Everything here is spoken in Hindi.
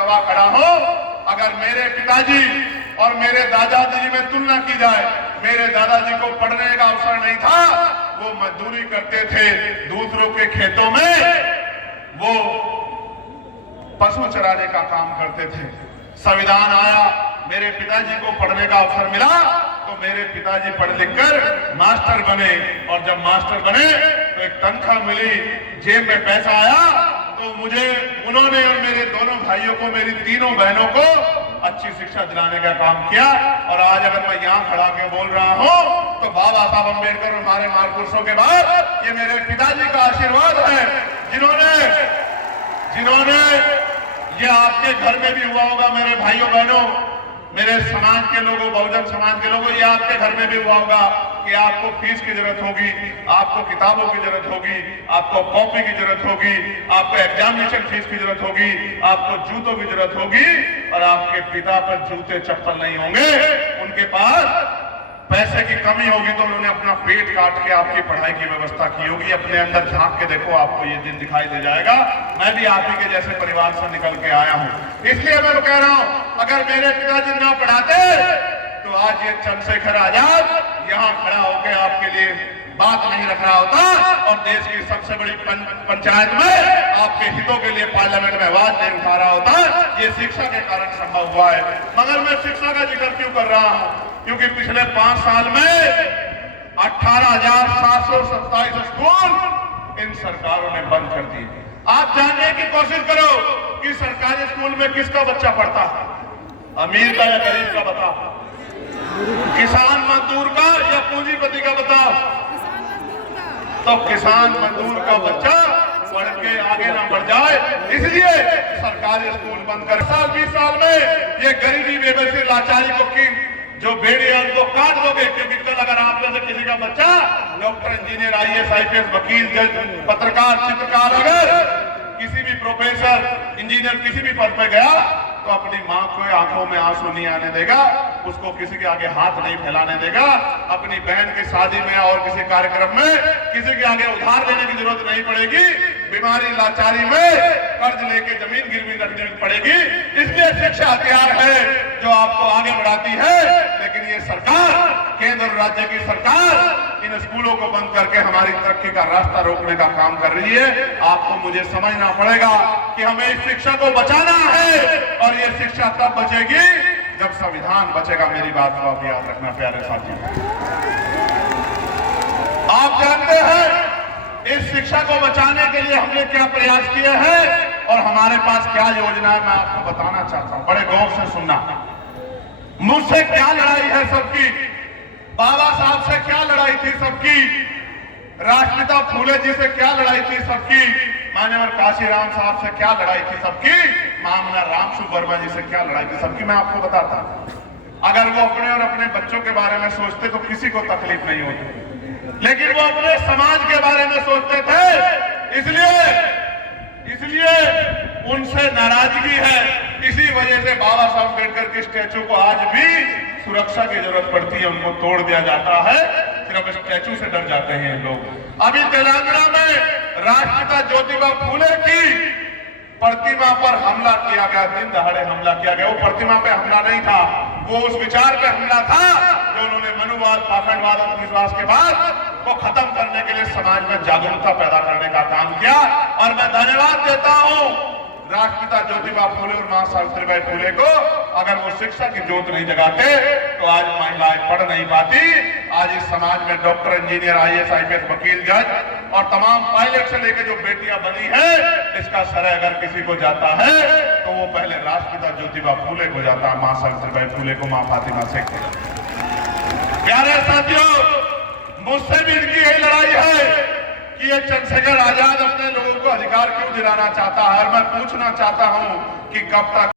गवाह खड़ा हूं। अगर मेरे पिताजी और मेरे दादाजी में तुलना की जाए, मेरे दादाजी को पढ़ने का अवसर नहीं था, वो मजदूरी करते थे दूसरों के खेतों में, वो पशु चराने का काम करते थे। संविधान आया, मेरे पिताजी को पढ़ने का अवसर मिला, तो मेरे पिताजी पढ़ लिख कर मास्टर बने, और जब मास्टर बने तो एक तनख्वाह मिली, जेब में पैसा आया, तो मुझे उन्होंने और मेरे दोनों भाइयों को, मेरी तीनों बहनों को अच्छी शिक्षा दिलाने का काम किया। और आज अगर मैं यहाँ खड़ा के बोल रहा हूँ तो बाबा साहब अम्बेडकर और हमारे महापुरुषों के बाद ये मेरे पिताजी का आशीर्वाद है, जिन्होंने ये आपके घर में भी हुआ होगा मेरे भाइयों बहनों, मेरे समाज के लोगों, बहुजन समाज के लोगों, ये आपके घर में भी हुआ होगा कि आपको फीस की जरूरत होगी, आपको किताबों की जरूरत होगी, आपको कॉपी की जरूरत होगी, आपको एग्जामिनेशन फीस की जरूरत होगी, आपको जूतों की जरूरत होगी, और आपके पिता पर जूते चप्पल नहीं होंगे, उनके पास पैसे की कमी होगी, तो उन्होंने अपना पेट काट के आपकी पढ़ाई की व्यवस्था की होगी। अपने अंदर झांक के देखो, आपको ये दिन दिखाई दे जाएगा। मैं भी आप ही के जैसे परिवार से निकल के आया हूं, इसलिए मैं कह रहा हूं, अगर मेरे पिताजी ना पढ़ाते तो आज ये चंद्रशेखर आजाद यहाँ खड़ा होकर आपके लिए बात नहीं रख रहा होता, और देश की सबसे बड़ी पंचायत में आपके हितों के लिए पार्लियामेंट में आवाज नहीं उठा रहा होता। ये शिक्षा के कारण संभव हुआ है। मगर मैं शिक्षा का जिक्र क्यों कर रहा हूं? क्योंकि पिछले 5 साल में 18,727 स्कूल इन सरकारों ने बंद कर दिए। आप जानने की कोशिश करो कि सरकारी स्कूल में किसका बच्चा पढ़ता है, अमीर का या गरीब का बताओ, किसान मजदूर का या पूंजीपति का बताओ। तो किसान मजदूर का बच्चा पढ़ के आगे ना बढ़ जाए, इसलिए सरकारी स्कूल बंद कर। 20 साल में ये गरीबी, बेबसी, लाचारी को की जो बेड़ी है उनको काट दोगे, क्योंकि कल अगर आप में से किसी का बच्चा डॉक्टर, इंजीनियर, IAS, IPS, वकील, जज, पत्रकार, चित्रकार, अगर किसी भी प्रोफेसर, इंजीनियर किसी भी पद पे गया, तो अपनी मां को आंखों में आंसू नहीं आने देगा, उसको किसी के आगे हाथ नहीं फैलाने देगा, अपनी बहन की शादी में और किसी कार्यक्रम में किसी के आगे उधार लेने की जरूरत नहीं पड़ेगी, बीमारी, लाचारी में कर्ज लेके जमीन गिरवी रखनी पड़ेगी। इसलिए शिक्षा हथियार है जो आपको आगे बढ़ाती है। लेकिन ये सरकार, केंद्र और राज्य की सरकार, इन स्कूलों को बंद करके हमारी तरक्की का रास्ता रोकने का काम कर रही है। आपको मुझे समझना पड़ेगा कि हमें इस शिक्षा को बचाना है, और ये शिक्षा तब बचेगी जब संविधान बचेगा। मेरी बात को आप याद रखना प्यारे साथियों। आप जानते हैं इस शिक्षा को बचाने के लिए हमने क्या प्रयास किए हैं और हमारे पास क्या योजना है, मैं आपको बताना चाहता हूं। बड़े गौर से सुनना। मुझसे क्या लड़ाई है सबकी, बाबा साहब से क्या लड़ाई थी सबकी, राष्ट्रपिता फूले जी से क्या लड़ाई थी सबकी, मान्यवर काशीराम साहब से क्या लड़ाई थी सबकी, महामना रामसु वर्मा जी से क्या लड़ाई थी सबकी, मैं आपको बताता हूं। अगर वो अपने और अपने बच्चों के बारे में सोचते तो किसी को तकलीफ नहीं होती, लेकिन वो अपने समाज के बारे में सोचते थे, इसलिए उनसे नाराजगी है। इसी वजह से बाबा साहब अम्बेडकर के स्टैचू को आज भी सुरक्षा की जरूरत पड़ती है, उनको तोड़ दिया जाता है, सिर्फ स्टैचू से डर जाते हैं लोग। अभी तेलंगाना में राष्ट्रपिता ज्योतिबा फूले की प्रतिमा पर हमला किया गया, दिन दहाड़े हमला किया गया। वो प्रतिमा पे हमला नहीं था, वो उस विचार पे हमला था जो उन्होंने मनुवाद, पाखंडवाद, अंधविश्वास के बाद को खत्म करने के लिए समाज में जागरूकता पैदा करने का काम किया। और मैं धन्यवाद देता हूं राष्ट्रपिता ज्योतिबा फूले और मां सावित्रीबाई फूले को। अगर वो शिक्षा की ज्योत नहीं जगाते तो आज महिलाएं पढ़ नहीं पाती। आज इस समाज में डॉक्टर, इंजीनियर, IAS, IPS, वकील, जज और तमाम पायलट से लेकर जो बेटियां बनी है, इसका श्रेय अगर किसी को जाता है तो वो पहले राष्ट्रपिता ज्योतिबा फूले को जाता है, मां सावित्रीबाई फूले को, मां फातिमा शेख को। प्यारे साथियों, मुझसे भी इनकी यही लड़ाई है कि ये चंद्रशेखर आजाद अपने लोगों को अधिकार क्यों दिलाना चाहता है। और मैं पूछना चाहता हूं कि कब तक